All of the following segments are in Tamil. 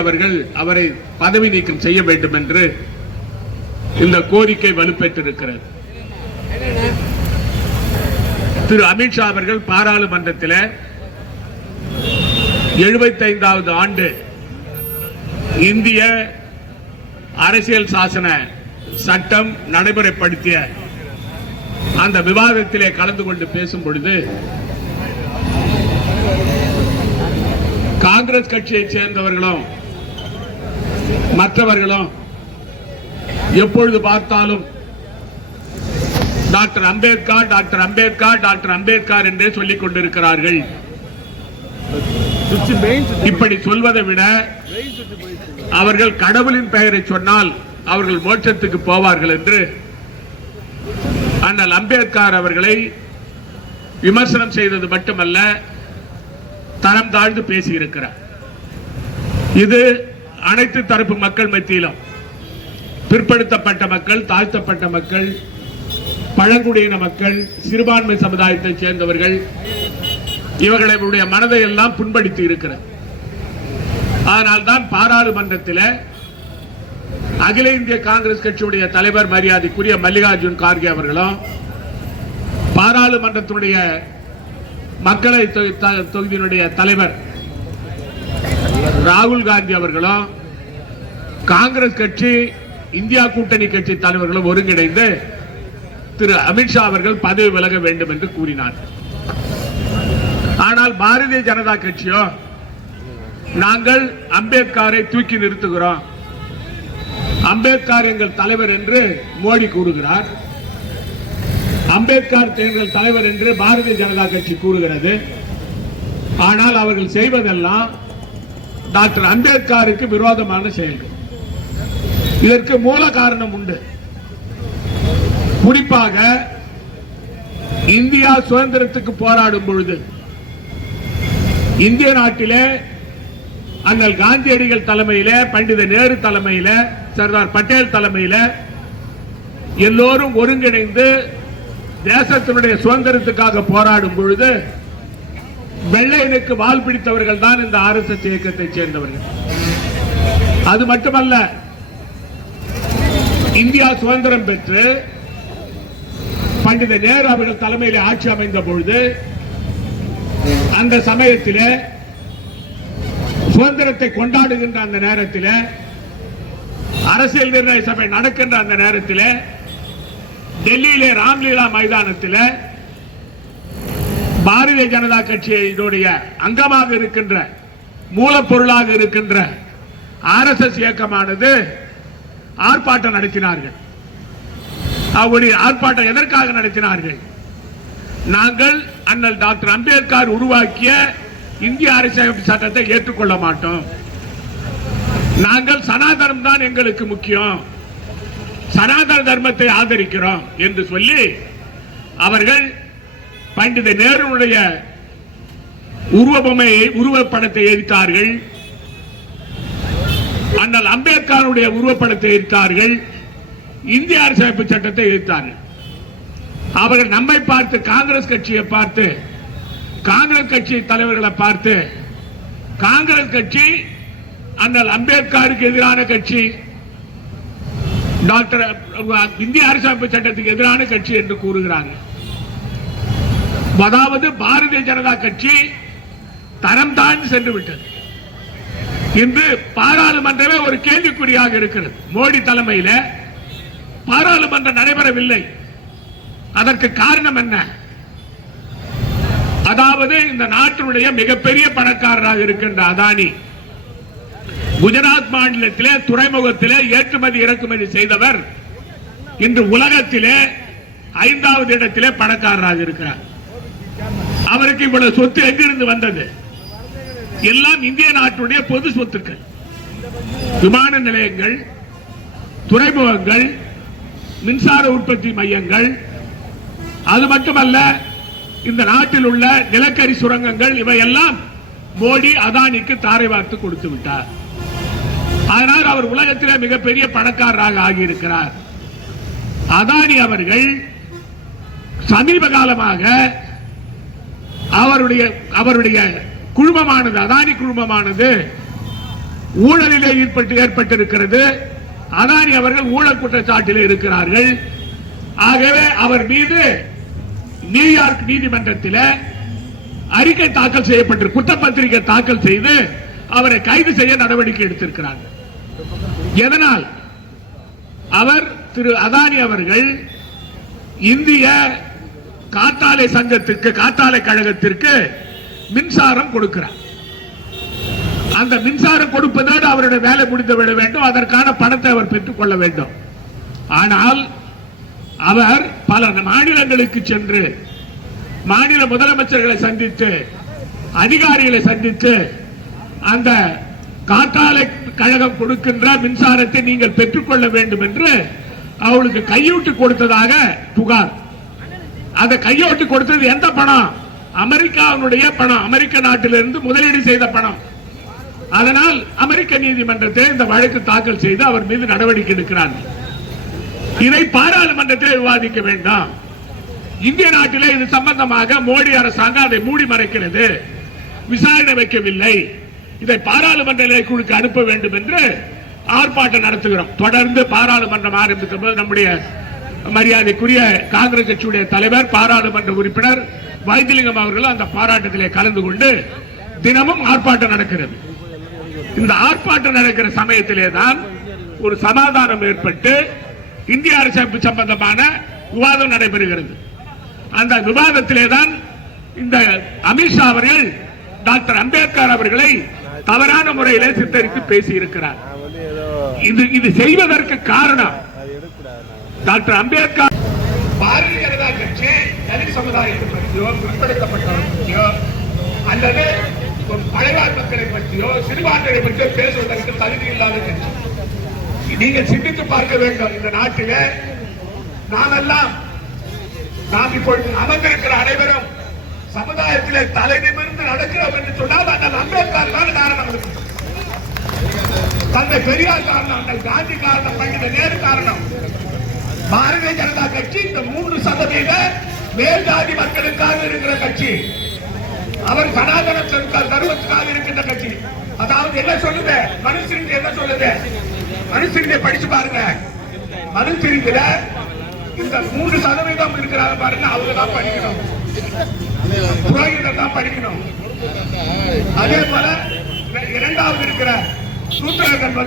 அவர்கள் அவரை பதவி நீக்கம் செய்ய வேண்டும் என்று இந்த கோரிக்கை வலுப்பெற்றிருக்கிறது. திரு அமித்ஷா அவர்கள் பாராளுமன்றத்தில் 75வது ஆண்டு இந்திய அரசியல் சாசன சட்டம் நடைமுறைப்படுத்திய அந்த விவாதத்திலே கலந்து கொண்டு பேசும் பொழுது காங்கிரஸ் கட்சியைச் சேர்ந்தவர்களும் மற்றவர்களும் எப்பொழுது பார்த்தாலும் doctor Ambedkar doctor Ambedkar doctor Ambedkar என்றே சொல்லிக் கொண்டிருக்கிறார்கள். இப்படி சொல்வதை விட அவர்கள் கடவுளின் பெயரை சொன்னால் அவர்கள் மோட்சத்துக்கு போவார்கள் என்று அண்ணல் அம்பேத்கர் அவர்களை விமர்சனம் செய்தது மட்டுமல்ல, தரம் தாழ்ந்து பேசியிருக்கிறார். இது அனைத்து தரப்பு மக்கள் மத்தியிலும் பிற்படுத்தப்பட்ட மக்கள், தாழ்த்தப்பட்ட மக்கள், பழங்குடியின மக்கள், சிறுபான்மை சமுதாயத்தைச் சேர்ந்தவர்கள் இவர்களுடைய மனதை எல்லாம் புண்படுத்தி இருக்கிறார். அதனால்தான் பாராளுமன்றத்தில் அகில இந்திய காங்கிரஸ் கட்சியுடைய தலைவர் மரியாதைக்குரிய மல்லிகார்ஜுன் கார்கே அவர்களும் பாராளுமன்றத்தினுடைய மக்களை தொகுதியினுடைய தலைவர் ராகுல் காந்தி அவர்களும் காங்கிரஸ் கட்சி, இந்தியா கூட்டணி கட்சி தலைவர்களும் ஒருங்கிணைந்து திரு அமித்ஷா அவர்கள் பதவி விலக வேண்டும் என்று கூறினார். ஆனால் பாரதிய ஜனதா கட்சியோ நாங்கள் அம்பேத்கரை தூக்கி நிறுத்துகிறோம், அம்பேத்கர் எங்கள் தலைவர் என்று மோடி கூறுகிறார், அம்பேத்கர் எங்கள் தலைவர் என்று பாரதிய ஜனதா கட்சி கூறுகிறது. ஆனால் அவர்கள் செய்வதெல்லாம் டாக்டர் அம்பேத்கருக்கு விரோதமான செயல்கள். இதற்கு மூல காரணம் உண்டு. குறிப்பாக இந்தியா சுதந்திரத்துக்கு போராடும் பொழுது இந்திய நாட்டிலே அண்ணல் காந்தியடிகள் தலைமையிலே, பண்டித நேரு தலைமையிலே, சர்தார் பட்டேல் தலைமையிலே எல்லோரும் ஒருங்கிணைந்து தேசத்தினுடைய சுதந்திரத்துக்காக போராடும் பொழுது வெள்ளையனுக்கு வால் பிடித்தவர்கள் தான் இந்த RSS இயக்கத்தை சேர்ந்தவர்கள். அது மட்டுமல்ல, இந்தியா சுதந்திரம் பெற்று பண்டித நேரு அவர்கள் தலைமையில் ஆட்சி அமைந்த பொழுது அந்த சமயத்தில் சுதந்திரத்தை கொண்டாடுகின்ற அந்த நேரத்தில், அரசியல் நிர்ணய சபை நடக்கின்ற அந்த நேரத்தில் டெல்லியிலே ராம்லீலா மைதானத்தில் பாரதிய ஜனதா கட்சியினுடைய அங்கமாக இருக்கின்ற, மூலப்பொருளாக இருக்கின்ற RSS இயக்கமானது ஆர்ப்பாட்டம் நடத்தினார்கள். அவருடைய ஆர்ப்பாட்டம் எதற்காக நடத்தினார்கள்? நாங்கள் அண்ணல் டாக்டர் அம்பேத்கர் உருவாக்கிய இந்திய அரசியலமைப்பு சட்டத்தை ஏற்றுக்கொள்ள மாட்டோம், நாங்கள் சனாதனம் தான் எங்களுக்கு முக்கியம், சனாதன தர்மத்தை ஆதரிக்கிறோம் என்று சொல்லி அவர்கள் பண்டித நேருடைய உருவப்படத்தை எரித்தார்கள், அண்ணல் அம்பேத்கருடைய உருவப்படத்தை எரித்தார்கள், இந்திய அரசியலமைப்பு சட்டத்தை எரித்தார்கள். அவர்கள் நம்மை பார்த்து, காங்கிரஸ் கட்சியை பார்த்து, காங்கிரஸ் கட்சி தலைவர்களை பார்த்து, காங்கிரஸ் கட்சி அண்ணல் அம்பேத்கருக்கு எதிரான கட்சி, டாக்டர் இந்திய அரசியலமைப்பு சட்டத்துக்கு எதிரான கட்சி என்று கூறுகிறார்கள். அதாவது பாரதிய ஜனதா கட்சி தரம் தாழ்ந்து சென்று விட்டது. இன்று பாராளுமன்றமே ஒரு கேள்விக்குறியாக இருக்கிறது. மோடி தலைமையில் பாராளுமன்றம் நடைபெறவில்லை. அதற்கு காரணம் என்ன? அதாவது இந்த நாட்டினுடைய மிகப்பெரிய பணக்காரராக இருக்கின்ற அதானி குஜராத் மாநிலத்திலே துறைமுகத்திலே ஏற்றுமதி இறக்குமதி செய்தவர் இன்று உலகத்திலே 5வது இடத்திலே பணக்காரராக இருக்கிறார். அவருக்கு இவ்வளவு சொத்து எங்கிருந்து வந்தது? எல்லாம் இந்திய நாட்டுடைய பொது சொத்துக்கள். விமான நிலையங்கள், துறைமுகங்கள், மின்சார உற்பத்தி மையங்கள், அது மட்டுமல்ல இந்த நாட்டில் உள்ள நிலக்கரி சுரங்கங்கள், இவையெல்லாம் மோடி அதானிக்கு தாரை வார்த்து கொடுத்து விட்டார். அதனால் அவர் உலகத்திலே மிகப்பெரிய பணக்காரராக ஆகியிருக்கிறார். அதானி அவர்கள் சமீப காலமாக அவருடைய குழுமமானது, அதானி குழுமமானது ஊழலிலே ஏற்பட்டிருக்கிறது. அதானி அவர்கள் ஊழல் குற்றச்சாட்டில் இருக்கிறார்கள். ஆகவே அவர் மீது நியூயார்க் நீதிமன்றத்தில் அறிக்கை தாக்கல் செய்யப்பட்டு குற்றப்பத்திரிகை தாக்கல் செய்து அவரை கைது செய்ய நடவடிக்கை எடுத்திருக்கிறார்கள். எதனால்? அவர் திரு அதானி அவர்கள் இந்திய காற்றாலை சங்கத்திற்கு, காற்றாலை கழகத்திற்கு மின்சாரம் கொடுக்கிறார். அந்த மின்சாரம் கொடுப்பதோடு அவருடைய வேலை முடிந்து விட வேண்டும். அதற்கான பணத்தை அவர் பெற்றுக் கொள்ள வேண்டும். ஆனால் அவர் பல மாநிலங்களுக்கு சென்று மாநில முதலமைச்சர்களை சந்தித்து, அதிகாரிகளை சந்தித்து, அந்த காற்றாலை கழகம் கொடுக்கின்ற மின்சாரத்தை நீங்கள் பெற்றுக்கொள்ள வேண்டும் என்று அவளுக்கு கையூட்டு கொடுத்ததாக புகார். அந்த கையூட்டு கொடுத்தது எந்த பணம்? அமெரிக்காவுடைய பணம், அமெரிக்க நாட்டிலிருந்து முதலீடு செய்த பணம். அதனால் அமெரிக்க நீதிமன்றத்தில் இந்த வழக்கு தாக்கல் செய்து அவர் மீது நடவடிக்கை எடுக்கிறார்கள். இதை பாராளுமன்றத்தில் விவாதிக்க வேண்டாம். இந்திய நாட்டிலே இது சம்பந்தமாக மோடி அரசாங்கம் அதை மூடி மறைக்கிறது, விசாரணை வைக்கவில்லை. இதை பாராளுமன்ற நிலைக்குழுக்கு அனுப்ப வேண்டும் என்று ஆர்ப்பாட்டம் நடத்துகிறோம். தொடர்ந்து பாராளுமன்றம் ஆரம்பித்த போது நம்முடைய மரியாதைக்குரிய காங்கிரஸ் கட்சியுடைய தலைவர், பாராளுமன்ற உறுப்பினர் வைத்திலிங்கம் அவர்கள் அந்த பாராட்டத்திலே கலந்து கொண்டு தினமும் ஆர்ப்பாட்டம் நடக்கிறது. இந்த ஆர்ப்பாட்டம் நடக்கிற சமயத்திலே தான் ஒரு சமாதானம் ஏற்பட்டு இந்திய அரசமைப்பு சம்பந்தமான விவாதம் நடைபெறுகிறது. அந்த விவாதத்திலே தான் இந்த அமித்ஷா அவர்கள் டாக்டர் அம்பேத்கர் அவர்களை தவறான முறையிலே சித்தரித்து பேசியிருக்கிறார். இது செய்வதற்கு காரணம் டாக்டர் அம்பேத்கர் பாரதிய ஜனதா கட்சி தலித் சமுதாயத்தை பற்றியோ, பிற்படுத்தப்பட்டவரை பற்றியோ, அல்லது மலைவாழ் மக்களை பற்றியோ, சிறுபான்மையை பற்றியோ பேசுவதற்கு தகுதி இல்லாத கட்சி. நீங்கள் சிந்தித்து பார்க்க வேண்டும். இந்த நாட்டிலே நாம் இப்பொழுது அமர்ந்திருக்கிற அனைவரும் சமுதாயத்திலே தலை நிமிர்ந்து நடக்கிறோம் என்று சொன்னால் அண்ணல் அம்பேத்கர் தான் காரணம். தந்தை பெரியார் காரணம், அண்ணல் காந்தி காரணம், பண்டித நேரு காரணம். பாரதிய ஜனதா கட்சி இந்த 3% மேல் ஜாதி மக்களுக்காக இருக்கிற கட்சி. அவர் சனாதன தர்மத்துக்காக இருக்கின்ற கட்சி. அதாவது என்ன சொல்லுது மனுஷனுக்கு, என்ன சொல்லுது மனுஷனை படிச்சு பாருங்க. மனுஷனுக்குல இந்த 3% இருக்கிறாங்க பாருங்க, அவங்க தான் படிக்கணும், புரோகிதர் தான் படிக்கணும். அதே போல இரண்டாவது இருக்கிற சூத்திரர்கள்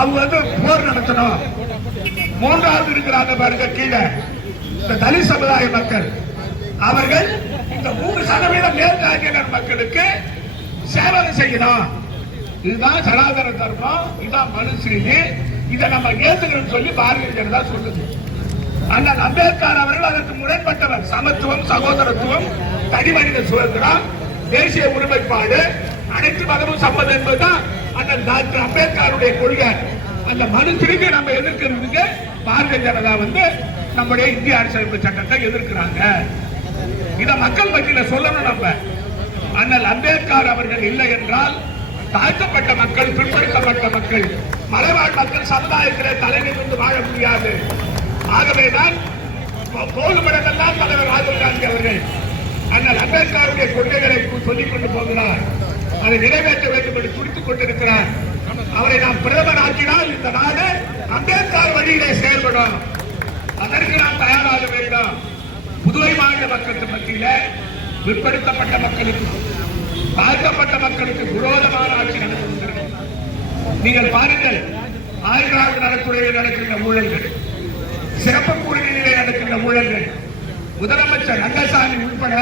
அவங்க போர் நடத்தணும். மூன்றாவது இருக்கிறாங்க பாருங்க கீழே இந்த தலித் சமுதாய மக்கள், அவர்கள் இந்த 3% மேல்ஜாதியினர் மக்களுக்கு சேவை செய்யணும். இதுதான் சனாதன தர்மம், இதுதான் மனுஷனி, இதை நம்ம ஏத்துக்கிறோம் சொல்லி பாரதிய ஜனதா சொல்லுது. அண்ணல் அம்பேத்கர் அவர்கள் அதற்கு முரண்பட்டவர். சமத்துவம், சகோதரத்துவம், தனிமனித சுதந்திரம், தேசிய ஒருமைப்பாடு, அனைத்து மதமும் சம்மதம் என்பதுதான் அண்ணல் டாக்டர் அம்பேத்கருடைய கொள்கை. அந்த மனுஷனுக்கு நம்ம எதிர்க்கிறதுக்கு பாரதிய ஜனதா நம்முடைய இந்திய அரசியலமைப்பு சட்டத்தை எதிர்க்கிறாங்க. இத மக்கள் மத்தியில சொல்லணும். நம்ம அண்ணல் அம்பேத்கர் அவர்கள் இல்லை என்றால் தாழ்த்தப்பட்ட மக்கள், பிற்படுத்தப்பட்ட மக்கள், மலைவாழ் மக்கள் சமுதாயத்திலே தலைநிமிர்ந்து வாழ முடியாது. ஆகவேதான் போதுமடமெல்லாம் தலைவர் ராகுல் காந்தி அவர்கள் அண்ணல் அம்பேத்கருடைய கொள்கைகளை சொல்லிக் கொண்டு போகிறார். அதை நிறைவேற்ற வேண்டும் என்று துடித்துக் கொண்டிருக்கிறார். அவரை நாம் பிரதமர் ஆக்கினால் இந்த நாடு அம்பேத்கர் வழியிலே செயல்படும். அதற்கு நாம் தயாராக வேண்டும். புதுவை மாநில மக்களுக்கு மத்தியில பிற்படுத்தப்பட்ட மக்களுக்கு, பாதிக்கப்பட்ட மக்களுக்கு விரோதமான ஆட்சி நடக்கிறது. நீங்கள் பாருங்கள், ஆயுர்வேத நலத்துறையில் நடக்கின்ற ஊழல்கள், சிறப்பு குடிநீரிலே நடக்கின்ற ஊழல்கள், முதலமைச்சர் ரங்கசாமி உட்பட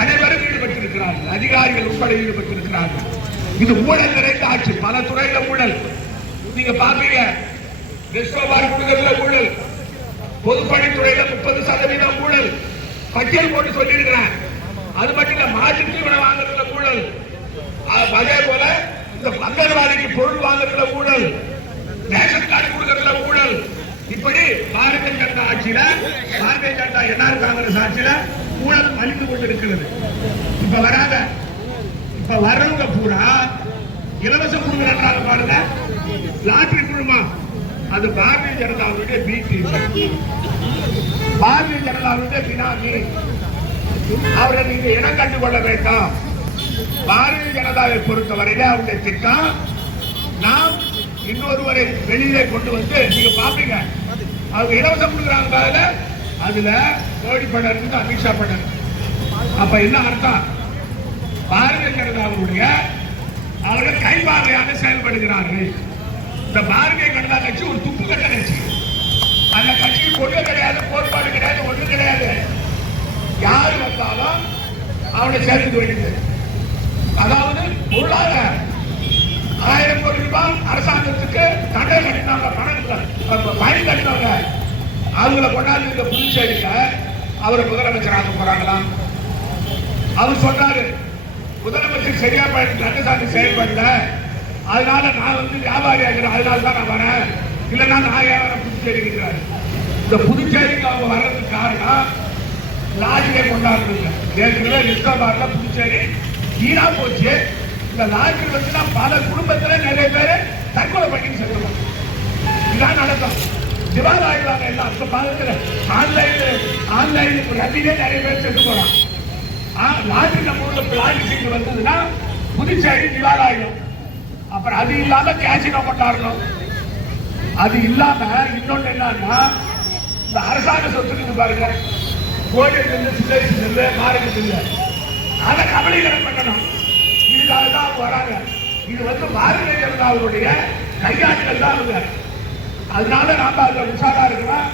அனைவரும் ஈடுபட்டிருக்கிறார்கள், அதிகாரிகள் உட்பட ஈடுபட்டிருக்கிறார்கள். இது ஊழல் நிறைந்த ஆட்சி. பல துறையில ஊழல் நீங்க பாப்பீங்க. டிஸ்கோபார் கொடுக்கறதுல ஊழல், பொதுப்பணித்துறையில 30% ஊழல், பட்டியல் போட்டு சொல்லியிருக்கிறேன். அது மட்டும் இல்ல, மாற்று தீவனம் வாங்குறதுல ஊழல், அதே போல இந்த அங்கன்வாடிக்கு பொருள் வாங்குறதுல ஊழல், ரேஷன் கார்டு கொடுக்கறதுல ஊழல். இப்படி பாரதிய ஜனதா ஆட்சியில, பாரதிய ஜனதா என்ஆர் காங்கிரஸ் ஆட்சியில ஊழல் மலிந்து கொண்டிருக்கிறது. இப்ப வர்றவங்க பூரா இலவசம் கொடுக்கிறாங்க பாருங்க. லாட்டரி குழுமா, அது பாரதிய ஜனதாவுடைய பிடி, பாரதிய ஜனதாவுடைய பினாமி. அவரை நீங்க இனம் கண்டு கொள்ள வேண்டாம். பாரதிய ஜனதாவை பொறுத்தவரையில அவருடைய திட்டம் இன்னொருவரை வெளியிலே கொண்டு வந்து நீங்க பாப்பீங்க, அவங்க இலவசம் கொடுக்குறாங்க. அதுல மோடி படம் இருக்குது, அமித்ஷா படம். அப்ப என்ன அர்த்தம்? பாரதிய ஜனதாவுடைய அவர்கள் கைபாவையாக செயல்படுகிறார்கள். இந்த பாரதிய ஜனதா கட்சி ஒரு துப்பு கட்ட கட்சி. அந்த கட்சிக்கு கொள்கை கிடையாது, கோட்பாடு கிடையாது, ஒன்று கிடையாது. யாரு வந்தாலும் அவனை சேர்த்து வேண்டியது. அதாவது பொருளாதார 1000 கோடி ரூபாய் அரசாங்கத்துக்கு தண்டனை கட்டினாங்க, ஃபைன் கட்டினவங்க அவங்களை கொண்டாந்து இந்த புதுச்சேரியில அவரை முதலமைச்சராக போறாங்களாம். அவர் சொல்றாரு, முதலமைச்சர் சரியா ரங்கசாமி செயல்படல, அதனால நான் வந்து வியாபாரி ஆகிறேன், அதனால தான் நான் வரேன், இல்லைன்னா நான் வியாபாரம் புதுச்சேரிக்கிறாரு. இந்த புதுச்சேரிக்கு அவங்க வர்றதுக்கு காரணம் லாட்ஜியை கொண்டாடுறது. ஏற்கனவே நிஸ்தாபார்ல புதுச்சேரி வீணா போச்சு. இந்த லாட்ஜி வந்து பல குடும்பத்துல நிறைய பேர் தற்கொலை பண்ணி செல்லுவோம். இதான் நடக்கும். திவால் ஆயிடுவாங்க எல்லாம். அந்த பாதத்துல ஆன்லைன் ரத்திலே நிறைய பேர் செத்து போறான். லாட்ஜி நம்ம ஊர்ல லாட்ஜி சீட்டு வந்ததுன்னா புதுச்சேரி திவால் ஆயிடும். அப்புறம் அது இல்லாம கேசினோ கொண்டாடணும். அது இல்லாம இன்னொன்னு என்னன்னா, இந்த அரசாங்க சொத்துக்கு பாருங்க, கோடி நெல்லு, சுதேசி நெல்லு, மாரடி நெல்லு, அதை கபலீகரம் பண்ணணும். இதுக்காக தான் வராங்க. இது வந்து பாரதிய ஜனதாவுடைய கையாட்கள் தான் அவங்க. அதனால நாம அதுல உஷாரா இருக்கிறோம்.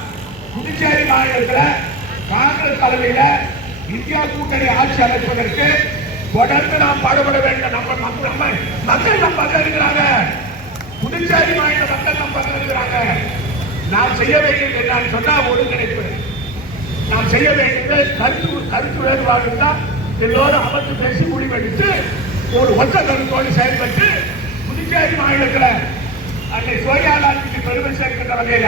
புதுச்சேரி மாநிலத்தில் காங்கிரஸ் தலைமையில இந்தியா கூட்டணி ஆட்சி அமைப்பதற்கு தொடர்ந்து நாம் பாடுபட வேண்டும். மக்கள் நம் பக்கம் இருக்கிறாங்க. புதுச்சேரி மாநில மக்கள் நம் பக்கம் இருக்கிறாங்க. நாம் செய்ய வேண்டியது என்னன்னு சொன்னா ஒருங்கிணைப்பு. நாம் செய்ய வேண்டியது கருத்து வேறுபாடு இருந்தால் எல்லோரும் அமர்ந்து பேசி முடிவெடுத்து ஒரு ஒத்த கருத்தோடு செயல்பட்டு புதுச்சேரி மாநிலத்தில் அன்னை சோனியாகாந்திக்கு பெருமை சேர்க்கின்ற வகையில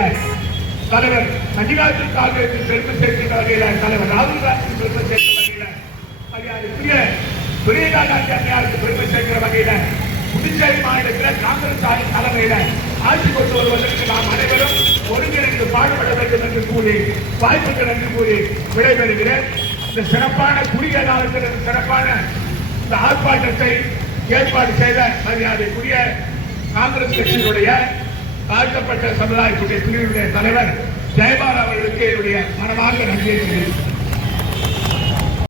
தலைவர் மல்லிகார்ஜுன் கார்கேக்கு பெருமை சேர்க்கின்ற வகையில தலைவர் ராகுல் காந்திக்கு பெருமை சேர்க்கிற வகையில மரியாதைக்குரிய பிரியங்கா காந்தி அம்மையாருக்கு பெருமை சேர்க்கிற வகையில புதுச்சேரி மாநிலத்தில் காங்கிரஸ் தலைமையில ஆட்சி கொண்டு வருவதற்கு நாம் அனைவரும் ஒருங்கிணைந்து பாடுபட வேண்டும் என்று கூறி வாய்ப்புக்கு நன்றி கூறி விடைபெறுகிறேன். இந்த சிறப்பான குறுகிய காலத்தில் சிறப்பான இந்த ஆர்ப்பாட்டத்தை ஏற்பாடு செய்த மரியாதைக்குரிய காங்கிரஸ் கட்சியினுடைய தாழ்த்தப்பட்ட சமுதாயத்துடைய பிரிவுடைய தலைவர் ஜெயபால் அவர்களுக்கு என்னுடைய மனமார்ந்த நன்றியை தெரிவிக்கிறேன்.